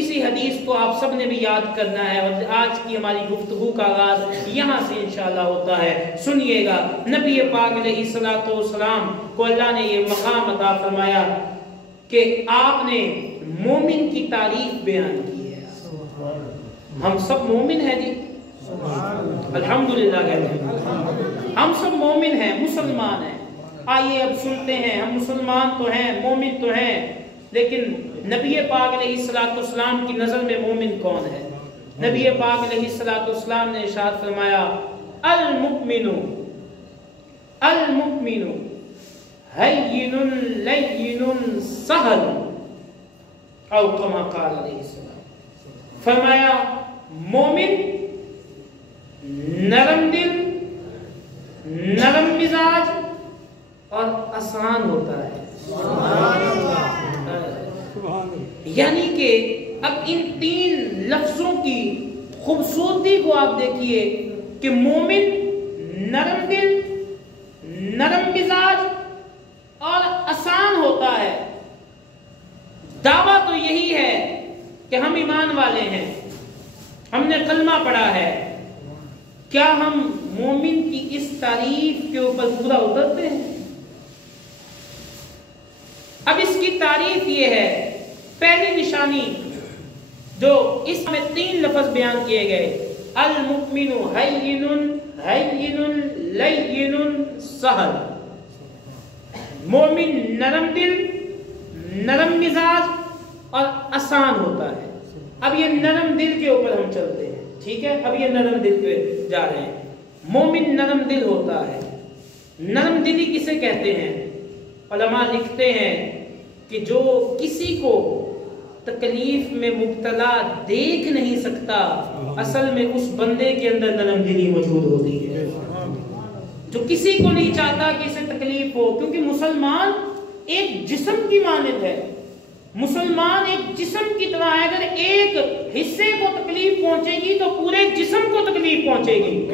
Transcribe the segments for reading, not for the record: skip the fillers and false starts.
اسی حدیث کو آپ سب نے بھی یاد کرنا ہے، اور آج کی ہماری گفتگو کا آغاز یہاں سے انشاءاللہ ہوتا ہے۔ سنیے گا، نبی پاک علیہ الصلوۃ والسلام کو اللہ نے یہ مقام عطا فرمایا کہ آپ نے مومن کی تعریف بیان کی ہے۔ ہم سب مومن ہیں جی، الحمدللہ کہتے ہیں، ہم سب مومن ہیں، مسلمان ہیں۔ آئیے اب سنتے ہیں، ہم مسلمان تو ہیں، مومن تو ہیں، لیکن نبی پاک علیہ الصلوۃ والسلام کی نظر میں مومن کون ہے؟ نبی پاک علیہ الصلوۃ والسلام نے ارشاد فرمایا، المؤمن ہین لین سہل، او کما قال علیہ السلام، فرمایا مومن نرم دل، نرم مزاج اور آسان ہوتا ہے۔ یعنی کہ اب ان تین لفظوں کی خوبصورتی کو آپ دیکھیے کہ مومن نرم دل، نرم مزاج اور آسان ہوتا ہے۔ دعویٰ تو یہی ہے کہ ہم ایمان والے ہیں، ہم نے کلمہ پڑھا ہے، کیا ہم مومن کی اس تعریف کے اوپر پورا اترتے ہیں؟ اب اس کی تعریف یہ ہے، پہلی نشانی جو اس میں تین لفظ بیان کیے گئے، المؤمن ہین لین سہل، مومن نرم دل، نرم مزاج اور آسان ہوتا ہے۔ اب یہ نرم دل کے اوپر ہم چلتے ہیں، ٹھیک ہے؟ اب یہ نرم دل پہ جا رہے ہیں۔ مومن نرم دل ہوتا ہے۔ نرم دلی کسے کہتے ہیں؟ علماء لکھتے ہیں کہ جو کسی کو تکلیف میں مبتلا دیکھ نہیں سکتا، اصل میں اس بندے کے اندر نرم دلی موجود ہوتی ہے۔ جو کسی کو نہیں چاہتا کہ اسے تکلیف ہو، کیونکہ مسلمان ایک جسم کی مانند ہے، مسلمان ایک جسم کی طرح ہے، اگر ایک حصے کو تکلیف پہنچے گی تو پورے جسم کو تکلیف پہنچے گی،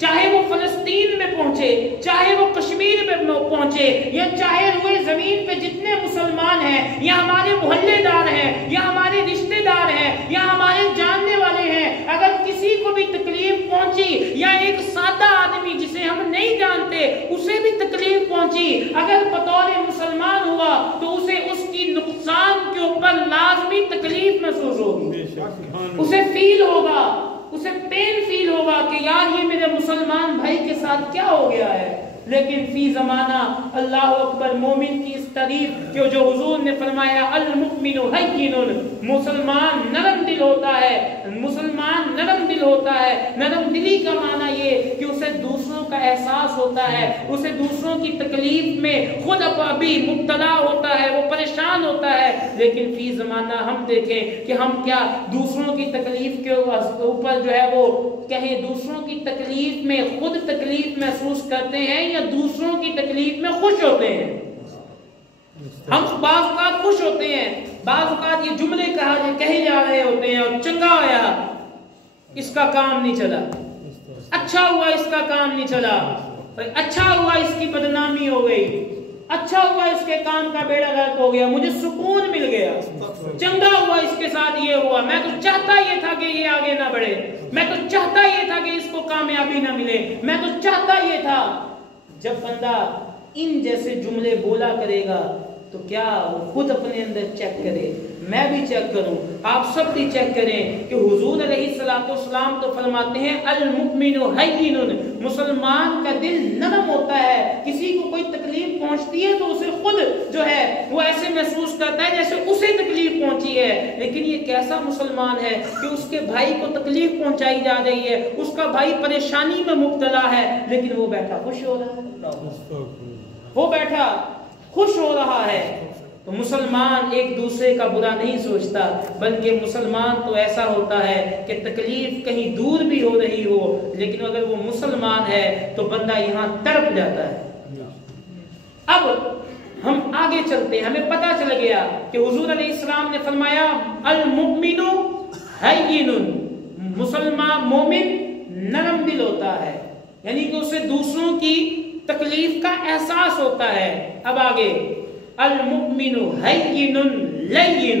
چاہے وہ فلسطین میں پہنچے، چاہے وہ کشمیر میں پہنچے، یا چاہے روئے زمین پہ جتنے مسلمان ہیں، یا ہمارے محلے دار ہیں، یا ہمارے رشتہ دار ہیں، یا ہمارے جاننے والے ہیں، اگر کسی کو بھی تکلیف پہنچی، یا ایک سادہ آدمی جسے ہم نہیں جانتے اسے بھی تکلیف پہنچی، اگر بطور مسلمان ہوا تو اسے اس کی نقصان کے اوپر لازمی تکلیف محسوس ہوگی، اسے فیل ہوگا، اسے پین فیل ہوگا کہ یار یہ میرے مسلمان بھائی کے ساتھ کیا ہو گیا ہے۔ لیکن فی زمانہ اللہ اکبر، مومن کی اس تعریف کہ جو حضور نے فرمایا المؤمن ہین، مسلمان نرم دل ہوتا ہے، مسلمان نرم دل ہوتا ہے۔ نرم دلی کا معنی یہ کہ اسے دوسروں کا احساس ہوتا ہے، اسے دوسروں کی تکلیف میں خود ابھی مبتلا ہوتا ہے، وہ پریشان ہوتا ہے۔ لیکن فی زمانہ ہم دیکھیں کہ ہم کیا دوسروں کی تکلیف کے اوپر جو ہے وہ کہیں دوسروں کی تکلیف میں خود تکلیف محسوس کرتے ہیں یا دوسروں کی تکلیف میں خوش ہوتے ہیں؟ ہم بعض اوقات خوش ہوتے ہیں، بعض اوقات یہ جملے کہے جا رہے ہوتے ہیں، اور چنگا ہوا اس کا کام نہیں چلا، اچھا ہوا اس کا کام نہیں چلا، اچھا ہوا اس کی بدنامی ہو گئی، اچھا ہوا اس کے کام کا بیڑا غرق ہو گیا، مجھے سکون مل گیا، چنگا ہوا اس کے ساتھ یہ ہوا، میں تو چاہتا یہ تھا کہ یہ آگے نہ بڑھے، میں تو چاہتا یہ تھا کہ اس کو کامیابی نہ ملے، میں تو چاہتا یہ تھا۔ جب بندہ ان جیسے جملے بولا کرے گا تو کیا وہ خود اپنے اندر چیک کرے، میں بھی چیک کروں، آپ سب بھی چیک کریں کہ حضور علیہ الصلوۃ والسلام تو فرماتے ہیں المؤمن ہین، مسلمان کا دل نرم ہوتا ہے، کسی کو کوئی تکلیف پہنچتی ہے تو اسے خود جو ہے وہ ایسے محسوس کرتا ہے جیسے اسے تکلیف پہنچی ہے۔ لیکن یہ کیسا مسلمان ہے کہ اس کے بھائی کو تکلیف پہنچائی جا رہی ہے، اس کا بھائی پریشانی میں مبتلا ہے، لیکن وہ بیٹھا خوش ہو رہا ہے، وہ بیٹھا خوش ہو رہا ہے۔ تو مسلمان ایک دوسرے کا برا نہیں سوچتا، بلکہ مسلمان تو ایسا ہوتا ہے کہ تکلیف کہیں دور بھی ہو رہی ہو، لیکن اگر وہ مسلمان ہے تو بندہ یہاں تڑپ جاتا ہے۔ اب ہم آگے چلتے ہیں، ہمیں پتہ چل گیا کہ حضور علیہ السلام نے فرمایا المؤمن ہین، مسلمان مومن نرم دل ہوتا ہے، یعنی کہ اسے دوسروں کی تکلیف کا احساس ہوتا ہے۔ اب آگے المؤمن ہین لین،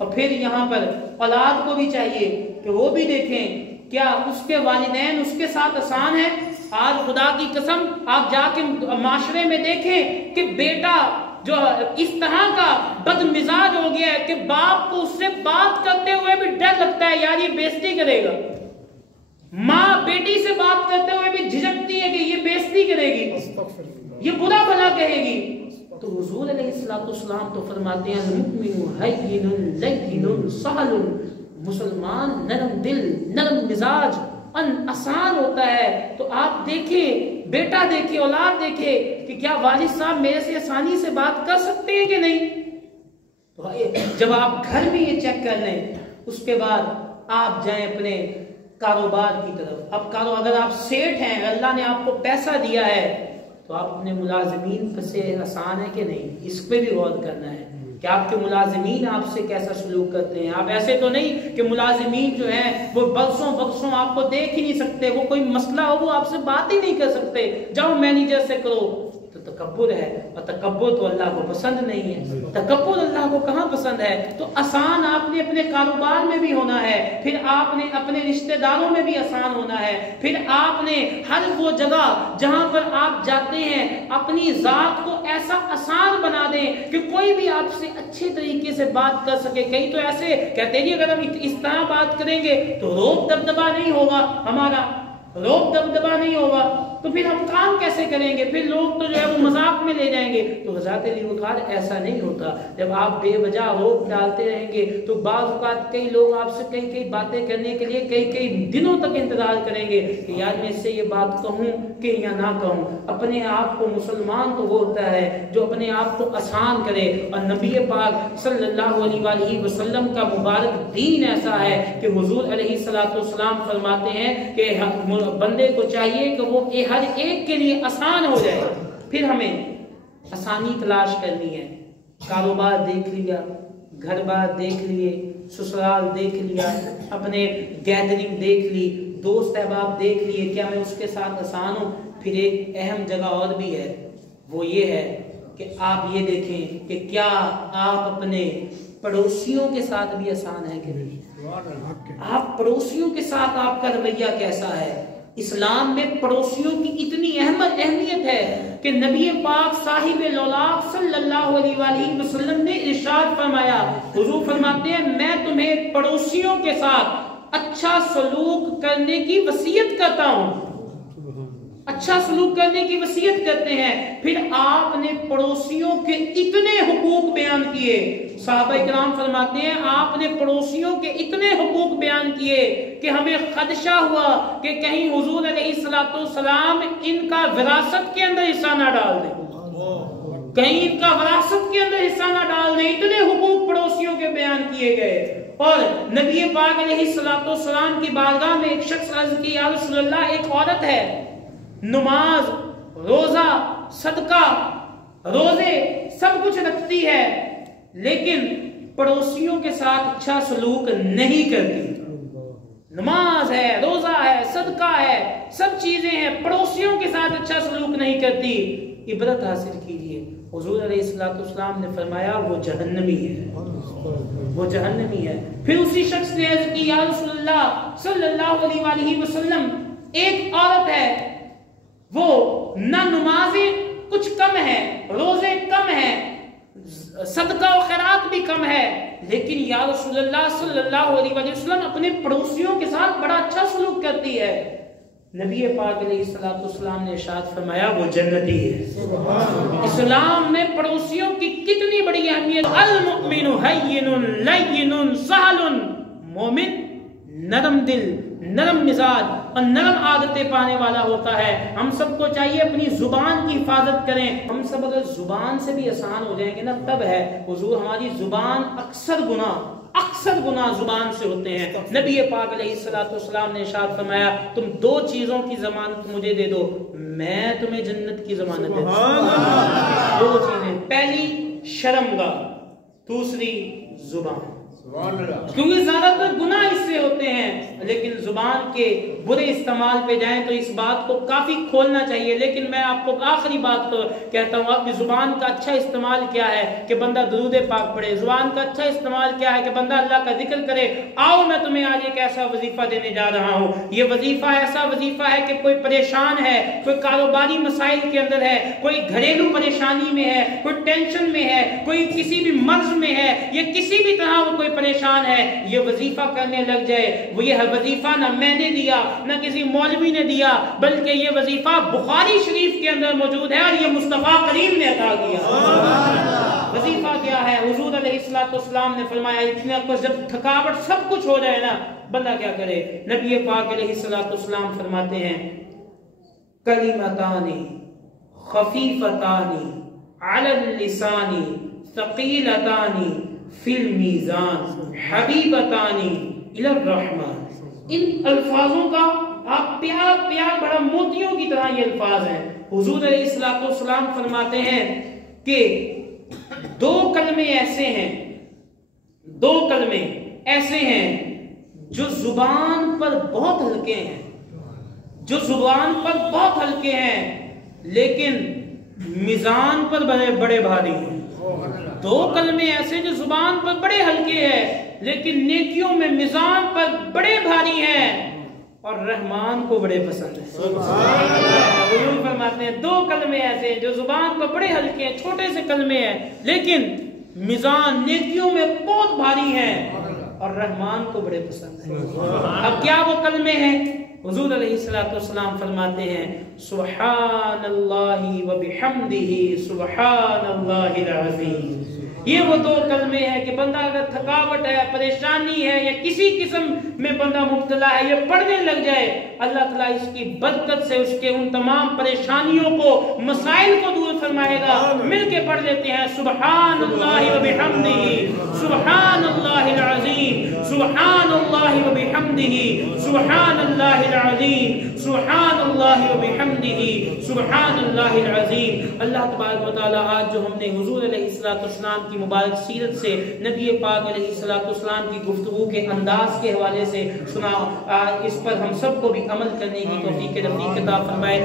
اور پھر یہاں پر اولاد کو بھی چاہیے کہ وہ بھی دیکھیں کیا اس کے والدین اس کے ساتھ آسان ہے. آج خدا کی قسم آپ جا کے معاشرے میں دیکھیں کہ بیٹا جو اس طرح کا بد مزاج ہو گیا ہے کہ باپ کو اس سے بات کرتے ہوئے بھی ڈر لگتا ہے یار یہ بےزتی کرے گا. ماں بیٹی سے بات کرتے ہوئے بھی جھجکتی ہے کہ یہ بےزتی کرے گی, یہ برا بھلا کہے گی. تو حضور علیہ السلام تو فرماتے ہیں المؤمن ہین لین سہل, مسلمان نرم دل نرم مزاج آسان ہوتا ہے. تو آپ دیکھیں, بیٹا دیکھے, اولاد دیکھے کہ کیا والد صاحب میرے سے آسانی سے بات کر سکتے ہیں کہ نہیں. تو جب آپ گھر میں یہ چیک کر لیں اس کے بعد آپ جائیں اپنے کاروبار کی طرف. اب اگر آپ سیٹ ہیں, اللہ نے آپ کو پیسہ دیا ہے, تو آپ اپنے ملازمین سے آسان ہے کہ نہیں, اس پہ بھی غور کرنا ہے کہ آپ کے ملازمین آپ سے کیسا سلوک کرتے ہیں. آپ ایسے تو نہیں کہ ملازمین جو ہیں وہ برسوں آپ کو دیکھ ہی نہیں سکتے, وہ کوئی مسئلہ ہو وہ آپ سے بات ہی نہیں کر سکتے, جاؤ مینیجر سے کرو. تو تکبر ہے, اور تکبر تو اللہ کو پسند نہیں ہے. تکبر اللہ کو کہاں پسند ہے. تو آسان آپ نے اپنے کاروبار میں بھی ہونا ہے, پھر آپ نے اپنے رشتہ داروں میں بھی آسان ہونا ہے, پھر آپ نے ہر وہ جگہ جہاں پر آپ جاتے ہیں اپنی ذات کو ایسا آسان بنا دیں کہ کوئی بھی آپ سے اچھے طریقے سے بات کر سکے. کئی تو ایسے کہتے ہیں اگر ہم اس طرح بات کریں گے تو روب دبدبا نہیں ہوگا, ہمارا روب دبدبا نہیں ہوگا, تو پھر ہم کام کیسے کریں گے, پھر لوگ تو جو ہے وہ مذاق میں لے جائیں گے. تو حضرات علی وقار ایسا نہیں ہوتا. جب آپ بے وجہ روب ڈالتے رہیں گے تو بعض اوقات کئی لوگ آپ سے کئی باتیں کرنے کے لیے کئی دنوں تک انتظار کریں گے کہ یار میں اس سے یہ بات کہوں کہ یا نہ کہوں. اپنے آپ کو مسلمان تو وہ ہوتا ہے جو اپنے آپ کو آسان کرے, اور نبی پاک صلی اللہ علیہ وسلم کا مبارک دین ایسا ہے کہ حضور علیہ السلام فرماتے ہیں کہ بندے کو چاہیے کہ وہ ہر ایک کے لیے آسان ہو جائے. پھر ہمیں آسانی تلاش کرنی ہے. کاروبار دیکھ لیا, گھر بار دیکھ لیے, سسرال دیکھ لیا, اپنے گیدرنگ دیکھ لی, دوست احباب دیکھ لیے, کیا میں اس کے ساتھ آسان ہوں. پھر ایک اہم جگہ اور بھی ہے, وہ یہ ہے کہ آپ یہ دیکھیں کہ کیا آپ اپنے پڑوسیوں کے ساتھ بھی آسان ہے کہ نہیں. آپ پڑوسیوں کے ساتھ آپ کا رویہ کیسا ہے. اسلام میں پڑوسیوں کی اتنی اہمیت ہے کہ نبی پاک صاحب لولاق صلی اللہ علیہ وآلہ وسلم نے ارشاد فرمایا, حضور فرماتے ہیں میں تمہیں پڑوسیوں کے ساتھ اچھا سلوک کرنے کی وصیت کرتا ہوں. اچھا سلوک کرنے کی وصیت کرتے ہیں. پھر آپ نے پڑوسیوں کے اتنے حقوق بیان کیے. صحابہ کرام فرماتے ہیں آپ نے پڑوسیوں کے اتنے حقوق بیان کیے کہ ہمیں خدشہ ہوا کہ کہیں حضور علیہ السلام ان کا وراثت کے اندر حصہ نہ ڈال دیں, کہیں ان کا وراثت کے اندر حصہ نہ ڈال دیں. اتنے حقوق پڑوسیوں کے بیان کیے گئے. اور نبی پاک علیہ السلام کی بارگاہ میں ایک شخص عرض کی یا رسول اللہ, ایک عورت ہے نماز, روزہ, صدقہ, روزے سب کچھ رکھتی ہے لیکن پڑوسیوں کے ساتھ اچھا سلوک نہیں کرتی. نماز ہے, روزہ ہے, صدقہ ہے, سب چیزیں ہیں, پڑوسیوں کے ساتھ اچھا سلوک نہیں کرتی. عبرت حاصل کیجئے, حضور علیہ السلام نے فرمایا وہ جہنمی ہے, وہ جہنمی ہے. پھر اسی شخص نے عرض کی یا رسول اللہ صلی اللہ علیہ وآلہ وسلم, ایک عورت ہے وہ نہ نمازیں کچھ کم ہے, روزے کم ہیں, صدقہ و خیرات بھی کم ہے, لیکن یا رسول اللہ صلی اللہ علیہ وسلم اپنے پڑوسیوں کے ساتھ بڑا اچھا سلوک کرتی ہے. نبی پاک علیہ السلام نے ارشاد فرمایا وہ جنتی ہے. اسلام میں پڑوسیوں کی کتنی بڑی اہمیت. المؤمن ہین لین سہل, مومن نرم دل, نرم مزاج اور نرم عادتیں پانے والا ہوتا ہے. ہم سب کو چاہیے اپنی زبان کی حفاظت کریں. ہم سب اگر زبان سے بھی آسان ہو جائیں گے نا تب ہے. حضور ہماری زبان اکثر گناہ زبان سے ہوتے ہیں. نبی پاک علیہ السلام نے ارشاد فرمایا تم دو چیزوں کی ضمانت مجھے دے دو, میں تمہیں جنت کی ضمانت دے دوں. دو چیزیں, پہلی شرمگاہ, دوسری زبان. کیونکہ زیادہ تر گناہ اس سے ہوتے ہیں, لیکن زبان زبان کے برے استعمال پہ جائیں تو اس بات کو کافی کھولنا چاہیے، لیکن میں آپ کو آخری بات کہتا ہوں، آپ کی زبان کا اچھا استعمال کیا ہے کہ بندہ درود پاک پڑھے، زبان کا اچھا استعمال کیا ہے کہ بندہ اللہ کا ذکر کرے۔ آؤ میں تمہیں آج ایک ایسا وظیفہ دینے جا رہا ہوں، یہ وظیفہ ایسا وظیفہ ہے کہ کوئی پریشان ہے، کوئی کاروباری مسائل کے اندر ہے، کوئی گھریلو پریشانی میں ہے، کوئی ٹینشن میں ہے، کوئی کسی بھی مرض میں ہے، یہ کسی بھی طرح وہ کوئی پریشان ہے، یہ وظیفہ کرنے لگ جائے۔ وہ یہ وظیفہ نہ میں نے دیا نہ کسی مولوی نے دیا، بلکہ یہ وظیفہ بخاری شریف کے اندر موجود ہے اور یہ مصطفیٰ کریم نے عطا کیا۔ وظیفہ کیا ہے؟ حضور علیہ السلام نے فرمایا اتنا کچھ جب تھکاوٹ سب کچھ ہو جائے نا، بندہ کیا کرے؟ نبی پاک علیہ السلام فرماتے ہیں کلمتان خفیفتان علی اللسان ثقیلتان فی المیزان حبیبتان الی الرحمن۔ ان الفاظوں کا آپ پیار پیار بڑا موتیوں کی طرح یہ الفاظ ہیں۔ حضور علیہ السلام فرماتے ہیں کہ دو کلمے ایسے ہیں جو زبان پر بہت ہلکے ہیں، لیکن میزان پر بڑے بھاری ہیں۔ دو کلمے ایسے جو زبان پر بڑے ہلکے ہیں لیکن نیکیوں میں میزان پر بڑے بھاری ہیں اور رحمان کو بڑے پسند ہیں۔ حضور فرماتے ہیں دو کلمے ایسے جو زبان پر بڑے ہلکے ہیں، چھوٹے سے کلمے ہیں لیکن میزان نیکیوں میں بہت بھاری ہیں اور رحمان کو بڑے پسند ہیں۔ اب کیا وہ کلمے ہیں؟ حضور علیہ السلام فرماتے ہیں سبحان اللہ و بحمدہ سبحان اللہ العظیم۔ یہ وہ دو کلمے ہیں کہ بندہ اگر تھکاوٹ ہے، پریشانی ہے یا کسی قسم میں بندہ مبتلا ہے، یہ پڑھنے لگ جائے، اللہ تعالیٰ اس کی برکت سے اس کے ان تمام پریشانیوں کو، مسائل کو دور فرمائے گا۔ مل کے پڑھ لیتے ہیں سبحان اللہ و بحمدہ سبحان اللہ العظیم، سبحان اللہ و بحمدہ سبحان اللہ العظیم، سبحان اللہ و بحمدہ سبحان اللہ العظیم۔ اللہ تبارک و تعالیٰ آج جو ہم نے حضور علیہ السلام کی مبارک سیرت سے، نبی پاک علیہ السلام کی گفتگو کے انداز کے حوالے سے سنا، اس پر ہم سب کو بھی عمل کرنے کی توفیق عطا فرمائے۔